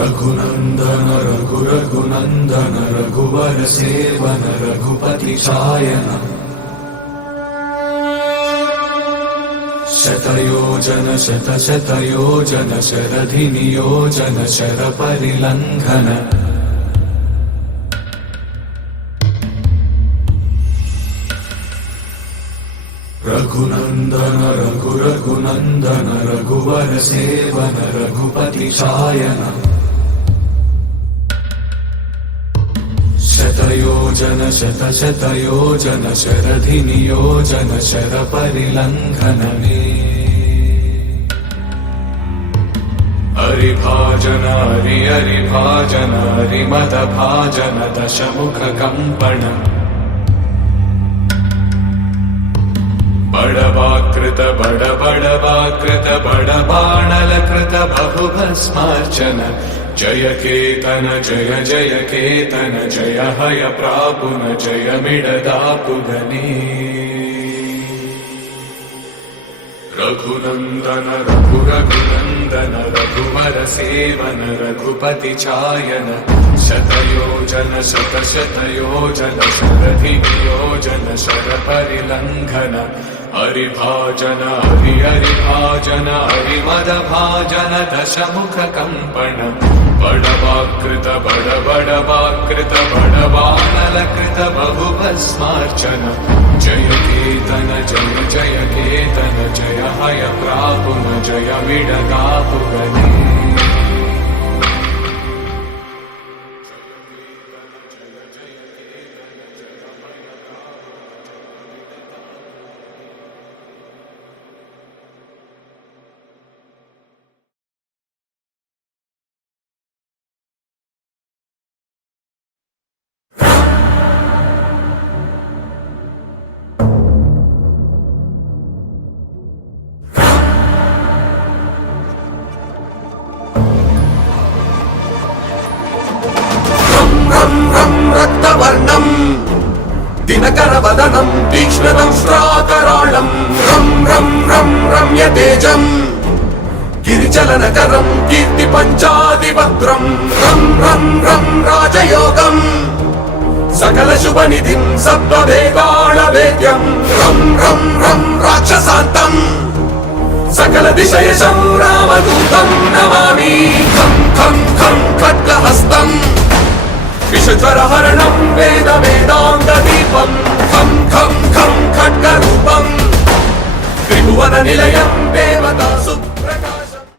रघुनंदन रघुनंदन रघुवर seven Raghupati चायन शतयोजन शतशतयोजन शरधि नियोजन sir परिलंघन Raghunandan Raghunandan रघुवर seven Raghupati चायन शतयोजन शतशतयोजन शरधि नियोजन sir परिलंघन हरिभाजन हरिभाजन हरिमद भाजन दशमुख कंपन बड़वाकृत बड़वाकृत बड़बाणलकृत बहुभस्मार्चन जय केतन जय जय केतन जय हय प्रापुन जय मिडदापुगने रघुनंदन रघुनंदन रघुवर सेवन रघुपति चायन शतयोजन शतशतयोजन शरधि नियोजन शर परिलंघन हरिभाजन हरिभाजन हरिमद भाजन दशमुख कंपन बड़वाकृत बड़वाकृत बड़बाणलकृत बहुभस्मार्चन जय केतन जय जय केतन जय हय प्रापुन जय मिडदापुगने रक्तवर्णं दिनकरवदनं तीक्ष्णदंष्ट्राकराळं रं रं रं रम्यतेजं गिरिचलनकरं कीर्तिपञ्चादिभद्रं रं रं रं राजयोगं सकलशुभनिधिं सप्तवेदालवेद्यं रं रं रं राक्षसान्तं सकलदिशयशं रामदूतं नमामि खं खं खं खड्गहस्तं विषज्वर